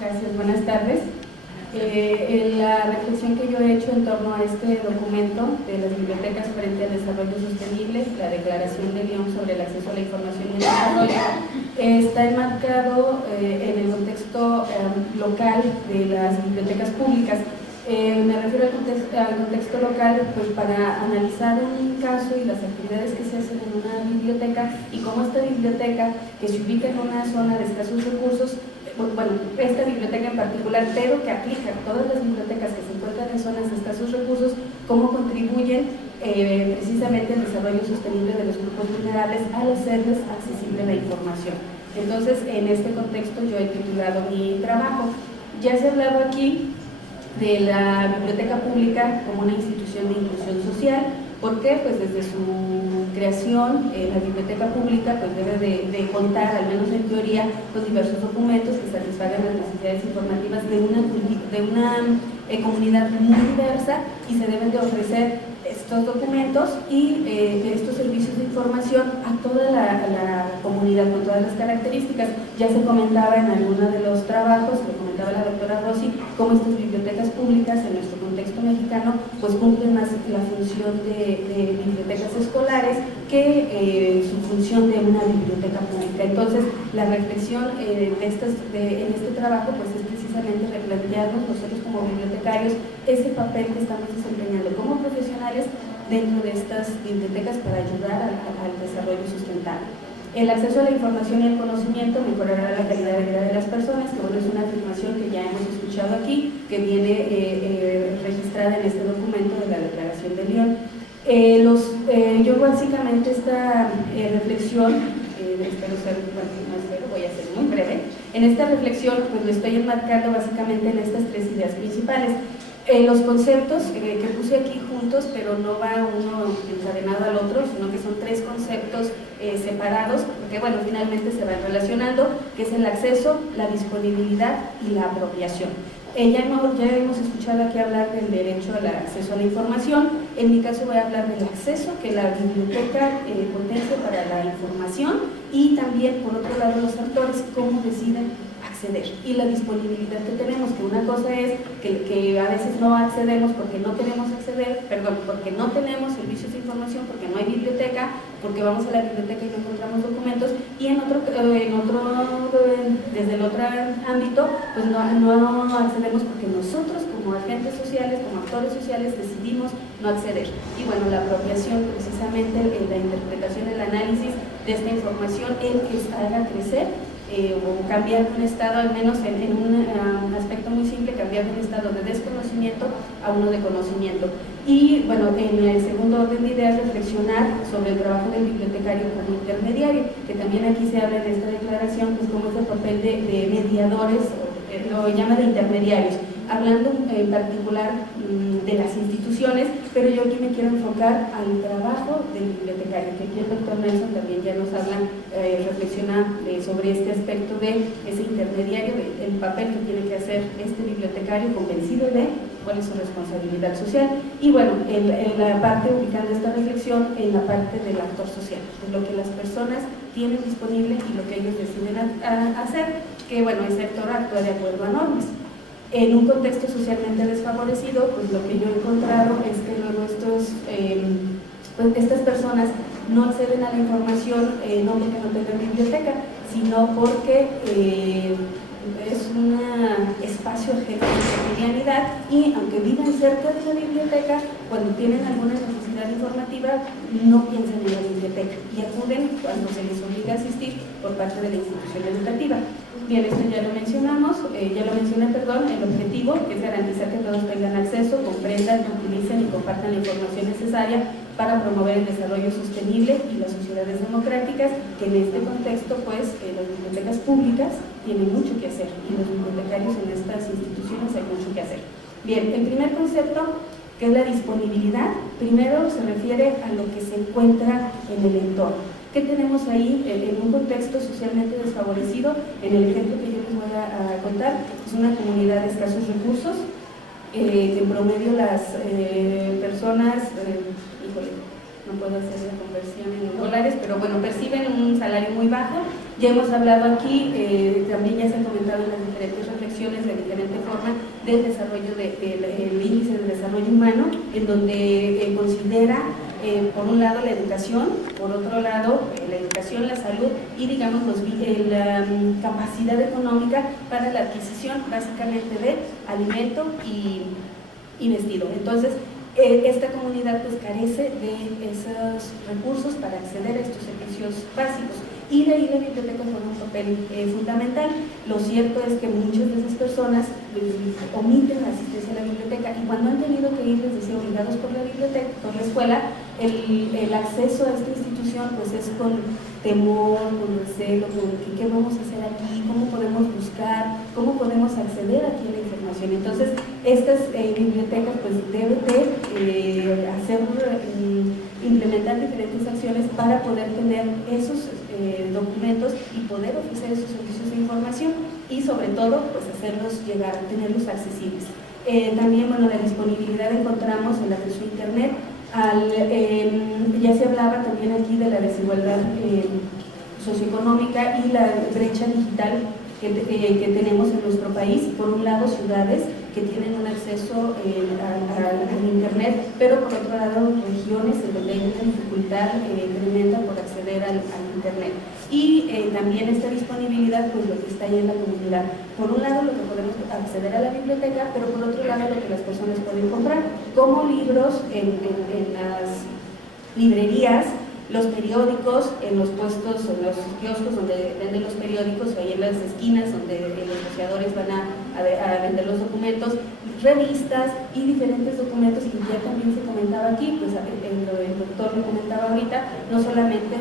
Gracias, buenas tardes. La reflexión que yo he hecho en torno a este documento de las bibliotecas frente al desarrollo sostenible, la Declaración de Lyon sobre el acceso a la información y el desarrollo, está enmarcado en el contexto local de las bibliotecas públicas. Me refiero al contexto local pues para analizar un caso y las actividades que se hacen en una biblioteca y cómo esta biblioteca, que se ubica en una zona de escasos recursos, bueno, esta biblioteca en particular, pero que aplica a todas las bibliotecas que se encuentran en zonas de escasos recursos, cómo contribuyen precisamente al desarrollo sostenible de los grupos vulnerables al hacerles accesible la información. Entonces, en este contexto yo he titulado mi trabajo. Ya se ha hablado aquí de la biblioteca pública como una institución de inclusión social. ¿Por qué? Pues desde su creación, la biblioteca pública pues debe de contar, al menos en teoría, con diversos documentos que satisfagan las necesidades informativas de una comunidad muy diversa, y se deben de ofrecer estos documentos y estos servicios de información a toda la comunidad con todas las características. Ya se comentaba en alguno de los trabajos, lo comentaba la doctora Rossi, cómo estas bibliotecas públicas en nuestro contexto mexicano pues cumplen más la función de bibliotecas escolares que su función de una biblioteca pública. Entonces, la reflexión en este trabajo pues es precisamente replantearnos nosotros como bibliotecarios ese papel que estamos desempeñando como profesionales dentro de estas bibliotecas para ayudar al desarrollo sustentable. El acceso a la información y al conocimiento mejorará la calidad de vida de las personas, que bueno, es una afirmación que ya hemos escuchado aquí, que viene registrada en este documento de la Declaración de Lyon. Yo básicamente esta reflexión, voy a ser muy breve. En esta reflexión pues lo estoy enmarcando básicamente en estas tres ideas principales. Los conceptos que puse aquí juntos, pero no va uno encadenado al otro, sino que son tres conceptos separados, porque bueno, finalmente se van relacionando, que es el acceso, la disponibilidad y la apropiación. Ya hemos escuchado aquí hablar del derecho al acceso a la información. En mi caso voy a hablar del acceso que la biblioteca potencia para la información, y también por otro lado los actores cómo deciden acceder, y la disponibilidad que tenemos, que una cosa es que a veces no accedemos porque no queremos acceder, porque no tenemos servicios de información, porque no hay biblioteca, porque vamos a la biblioteca y no encontramos documentos, y desde el otro ámbito pues no accedemos porque nosotros como agentes sociales, como actores sociales decidimos no acceder. Y bueno, la apropiación, precisamente la interpretación, el análisis de esta información, el que haga crecer o cambiar un estado, al menos en un aspecto muy simple, cambiar de un estado de desconocimiento a uno de conocimiento. Y bueno, en el segundo orden de ideas, reflexionar sobre el trabajo del bibliotecario como intermediario, que también aquí se habla en esta declaración, pues como es el papel de mediadores, lo llama de intermediarios, hablando en particular de las instituciones, pero yo aquí me quiero enfocar al trabajo del bibliotecario, que aquí el doctor Nelson también ya nos habla, reflexiona sobre este aspecto de ese intermediario, el papel que tiene que hacer este bibliotecario, convencido de cuál es su responsabilidad social. Y bueno, en la parte, ubicando esta reflexión en la parte del actor social, de lo que las personas tienen disponible y lo que ellos deciden hacer, que bueno, ese actor actúa de acuerdo a normas. En un contexto socialmente desfavorecido, pues lo que yo he encontrado es que luego estas personas no acceden a la información, no porque no tengan biblioteca, sino porque es un espacio ajeno de cotidianidad, y aunque viven cerca de la biblioteca, cuando tienen alguna necesidad informativa no piensan en la biblioteca y acuden cuando se les obliga a asistir por parte de la institución educativa. Bien, esto ya lo mencioné, el objetivo, que es garantizar que todos tengan acceso, comprendan, utilicen y compartan la información necesaria para promover el desarrollo sostenible y las sociedades democráticas, que en este contexto pues las bibliotecas públicas tienen mucho que hacer, y los bibliotecarios en estas instituciones hay mucho que hacer. Bien, el primer concepto, que es la disponibilidad, primero se refiere a lo que se encuentra en el entorno. ¿Qué tenemos ahí en un contexto socialmente desfavorecido? En el ejemplo que yo les voy a contar, es una comunidad de escasos recursos, que en promedio las personas, no puedo hacer la conversión en dólares, pero bueno, perciben un salario muy bajo. Ya hemos hablado aquí, también ya se han comentado en las diferentes reflexiones, acciones de diferente forma del desarrollo del índice de desarrollo humano, en donde considera por un lado la educación, por otro lado la educación, la salud y digamos la capacidad económica para la adquisición básicamente de alimento y vestido. Entonces esta comunidad pues carece de esos recursos para acceder a estos servicios básicos. Y de ahí la biblioteca juega un papel fundamental. Lo cierto es que muchas de esas personas omiten la asistencia a la biblioteca y cuando han tenido que ir, les decía, obligados por la biblioteca, por la escuela, el acceso a esta institución pues es con temor, con recelo, con qué vamos a hacer aquí, cómo podemos buscar, cómo podemos acceder aquí a la información. Entonces, estas bibliotecas pues deben de implementar diferentes acciones para poder tener esos documentos y poder ofrecer esos servicios de información y sobre todo pues hacerlos llegar, tenerlos accesibles. También, bueno, la disponibilidad encontramos el acceso a internet, ya se hablaba también aquí de la desigualdad socioeconómica y la brecha digital que tenemos en nuestro país. Por un lado, ciudades que tienen un acceso al internet, pero por otro lado regiones en donde hay una dificultad tremenda por acceder al internet. Y también esta disponibilidad, pues lo que está ahí en la comunidad. Por un lado, lo que podemos acceder a la biblioteca, pero por otro lado, lo que las personas pueden comprar, como libros en las librerías, los periódicos, en los puestos, en los kioscos donde venden los periódicos, o ahí en las esquinas donde los negociadores van a vender los documentos, revistas y diferentes documentos que ya también se comentaba aquí, pues el doctor lo comentaba ahorita, no solamente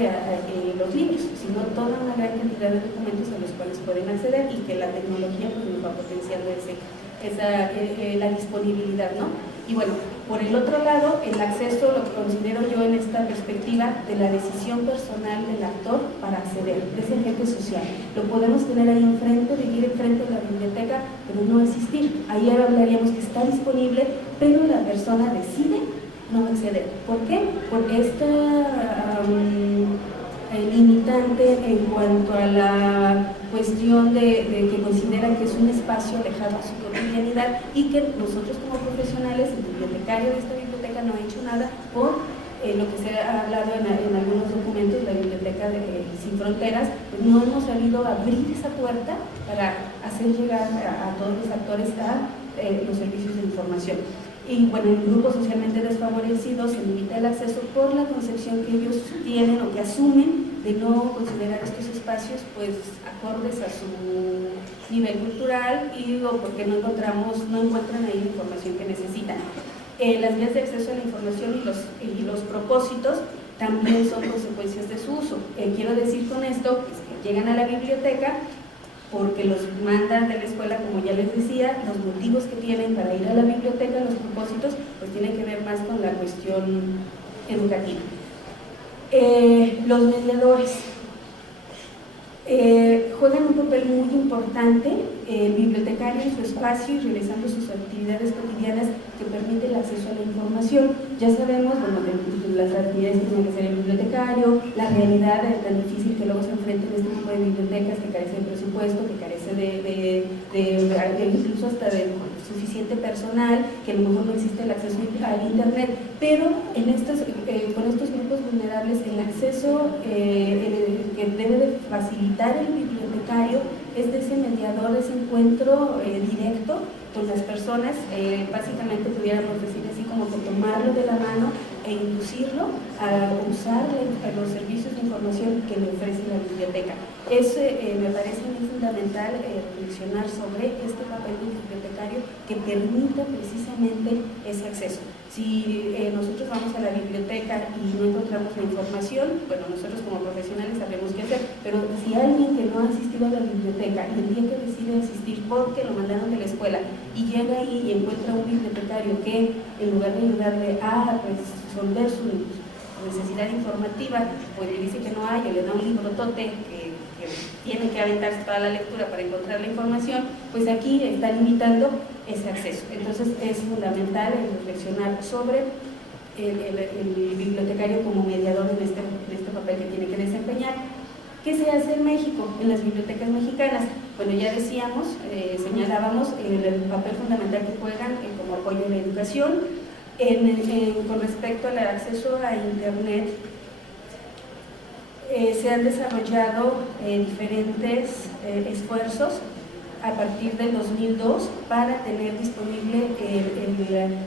los libros, sino toda una gran cantidad de documentos a los cuales pueden acceder y que la tecnología pues nos va potenciando la disponibilidad, ¿no? Y bueno, por el otro lado, el acceso lo considero yo en esta perspectiva de la decisión personal del actor para acceder, de ese agente social. Lo podemos tener ahí enfrente, vivir enfrente de la biblioteca, pero no existir. Ahí hablaríamos que está disponible, pero la persona decide no acceder. ¿Por qué? Por esta limitante en cuanto a la cuestión de que consideran que es un espacio alejado de su cotidianidad y que nosotros como profesionales, el bibliotecario de esta biblioteca no ha hecho nada por lo que se ha hablado en algunos documentos, la biblioteca Sin Fronteras, pues no hemos sabido abrir esa puerta para hacer llegar a todos los actores a los servicios de información. Y bueno, en grupos socialmente desfavorecidos se limita el acceso por la concepción que ellos tienen o que asumen de no considerar estos espacios pues acordes a su nivel cultural o porque no encuentran ahí la información que necesitan. Las vías de acceso a la información y los propósitos también son consecuencias de su uso. Quiero decir con esto pues, que llegan a la biblioteca porque los mandan de la escuela, como ya les decía, los motivos que tienen para ir a la biblioteca, los propósitos, pues tienen que ver más con la cuestión educativa. Los mediadores juegan un papel muy importante, el bibliotecario en su espacio y realizando sus actividades cotidianas que permiten el acceso a la información. Ya sabemos, bueno, las actividades que tiene que hacer el bibliotecario, la realidad tan difícil que luego se enfrenta en este tipo de bibliotecas que carece de presupuesto, que carece incluso hasta de suficiente personal, que a lo mejor no existe el acceso al internet, pero con estos grupos vulnerables el acceso que debe de facilitar el bibliotecario es de ese mediador, ese encuentro directo con las personas, básicamente pudiéramos decir así como que tomarlo de la mano e inducirlo a usar los servicios de información que le ofrece la biblioteca. Me parece muy fundamental reflexionar sobre este papel del bibliotecario que permita precisamente ese acceso. Si nosotros vamos a la biblioteca y no encontramos la información, bueno, nosotros como profesionales sabremos qué hacer, pero si alguien que no ha asistido a la biblioteca y el día que decide asistir porque lo mandaron de la escuela y llega ahí y encuentra un bibliotecario que en lugar de ayudarle a resolver su necesidad informativa, pues le dice que no hay o le da un librotote que tiene que aventarse toda la lectura para encontrar la información, pues aquí está limitando ese acceso. Entonces es fundamental reflexionar sobre el bibliotecario como mediador en este papel que tiene que desempeñar. ¿Qué se hace en México, en las bibliotecas mexicanas? Bueno, ya decíamos, señalábamos el papel fundamental que juegan como apoyo a la educación. Con respecto al acceso a Internet, se han desarrollado diferentes esfuerzos a partir del 2002 para tener disponible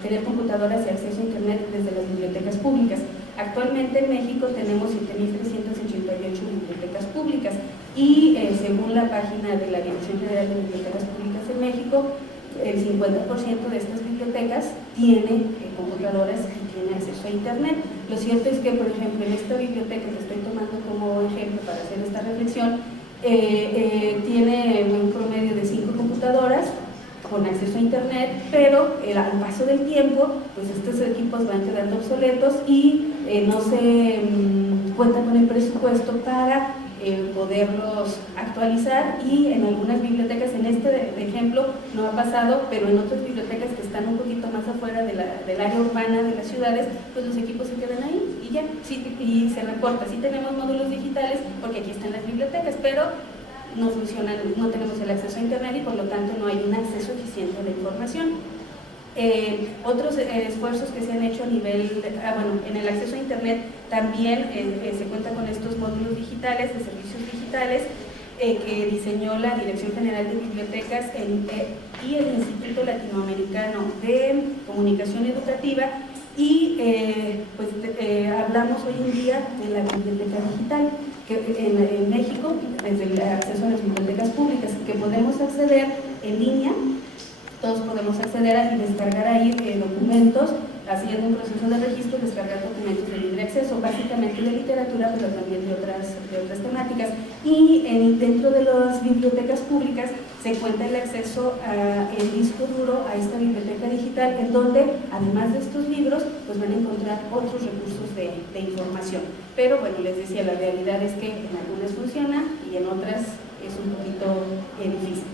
tener computadoras de acceso a Internet desde las bibliotecas públicas. Actualmente en México tenemos 7.388 bibliotecas públicas y según la página de la Dirección General de Bibliotecas Públicas en México, el 50% de estas bibliotecas tiene computadoras y tiene acceso a Internet. Lo cierto es que, por ejemplo, en esta biblioteca que estoy tomando como ejemplo para hacer esta reflexión, tiene un promedio de 5 computadoras con acceso a Internet, pero al paso del tiempo, pues estos equipos van quedando obsoletos y no se cuenta con el presupuesto para poderlos actualizar, y en algunas bibliotecas, en este ejemplo no ha pasado, pero en otras bibliotecas que están un poquito más afuera del área urbana de las ciudades, pues los equipos se quedan ahí y ya, sí, y se reporta. Sí tenemos módulos digitales porque aquí están las bibliotecas, pero no funcionan, no tenemos el acceso a Internet y por lo tanto no hay un acceso eficiente a la información. Otros esfuerzos que se han hecho a nivel, en el acceso a Internet también se cuenta con estos módulos digitales, de servicios digitales, que diseñó la Dirección General de Bibliotecas y el Instituto Latinoamericano de Comunicación Educativa, y hablamos hoy en día de la biblioteca digital, que en México, desde el acceso a las bibliotecas públicas, que podemos acceder en línea. Todos podemos acceder y descargar ahí documentos, haciendo un proceso de registro, descargar documentos de libre acceso, básicamente de literatura, pero también de otras temáticas. Y dentro de las bibliotecas públicas se cuenta el acceso en disco duro a esta biblioteca digital, en donde, además de estos libros, pues van a encontrar otros recursos de información. Pero bueno, les decía, la realidad es que en algunas funciona y en otras es un poquito difícil.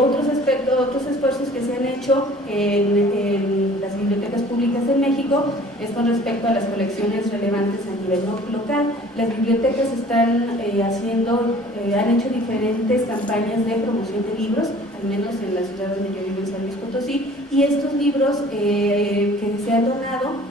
Otros esfuerzos que se han hecho en las bibliotecas públicas en México es con respecto a las colecciones relevantes a nivel local. Las bibliotecas han hecho diferentes campañas de promoción de libros, al menos en la ciudad donde yo vivo, en San Luis Potosí, y estos libros que se han donado,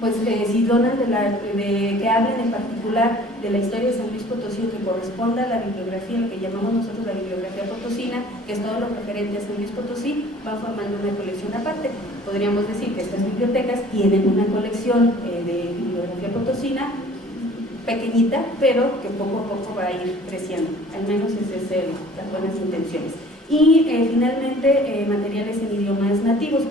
pues si donan que hablen en particular de la historia de San Luis Potosí, que corresponda a la bibliografía, lo que llamamos nosotros la bibliografía potosina, que es todo lo referente a San Luis Potosí, van formando una colección aparte. Podríamos decir que estas bibliotecas tienen una colección de bibliografía potosina pequeñita, pero que poco a poco va a ir creciendo, al menos ese es las buenas intenciones. Y finalmente, materiales en idiomas nativos.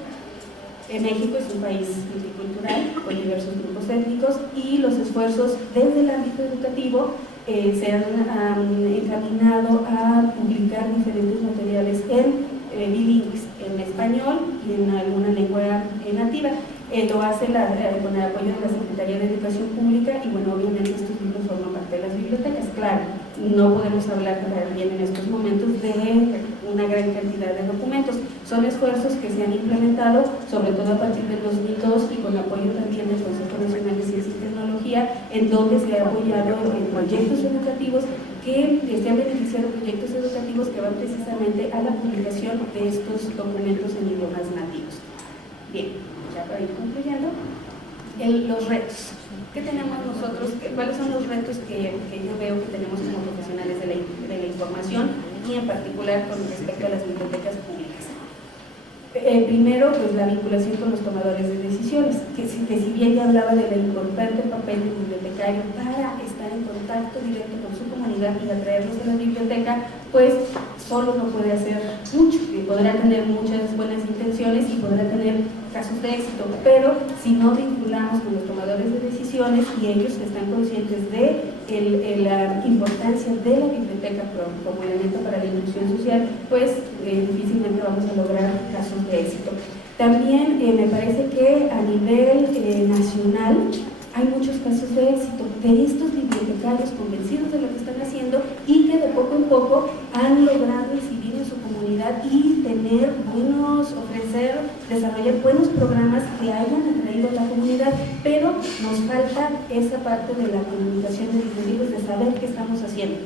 México es un país multicultural con diversos grupos étnicos, y los esfuerzos desde el ámbito educativo se han encaminado a publicar diferentes materiales bilingües, en español y en alguna lengua nativa. Lo hace con el apoyo de la Secretaría de Educación Pública, y bueno, obviamente estos libros forman parte de las bibliotecas. Claro, no podemos hablar también en estos momentos de una gran cantidad de documentos. Son esfuerzos que se han implementado, sobre todo a partir del 2002, y con apoyo también del Consejo Nacional de Ciencia y Tecnología, en donde se ha apoyado en proyectos educativos que se han beneficiado, proyectos educativos que van precisamente a la publicación de estos documentos en idiomas nativos. Bien, ya para ir concluyendo, los retos. ¿Qué tenemos nosotros? ¿Cuáles son los retos que yo veo que tenemos como profesionales de la información, y en particular con respecto a las bibliotecas públicas? Primero, pues la vinculación con los tomadores de decisiones, que si bien ya hablaba del importante papel del bibliotecario para estar en contacto directo con su comunidad y atraerlos a la biblioteca, pues solo no puede hacer mucho, que podrá tener muchas buenas intenciones y podrá tener casos de éxito, pero si no vinculamos con los tomadores de decisiones y ellos están conscientes de la importancia de la biblioteca como elemento para la inclusión social, pues difícilmente vamos a lograr casos de éxito. También me parece que a nivel nacional hay muchos casos de éxito de estos bibliotecarios convencidos de lo que están haciendo y que de poco en poco han logrado incidir en su comunidad comunidad y desarrollar buenos programas que hayan atraído a la comunidad, pero nos falta esa parte de la comunicación de difundidos, de saber qué estamos haciendo.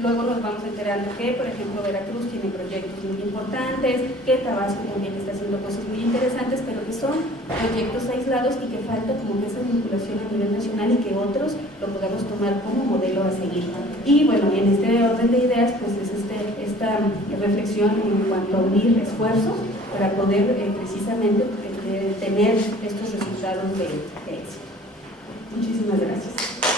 Luego nos vamos enterando que, por ejemplo, Veracruz tiene proyectos muy importantes, que Tabasco también está haciendo cosas muy interesantes, pero que son proyectos aislados y que falta como que esa vinculación a nivel nacional y que otros lo podamos tomar como modelo a seguir. Y bueno, en este orden de ideas, pues es esta reflexión en cuanto a unir esfuerzos para poder precisamente tener estos resultados de éxito. Muchísimas gracias.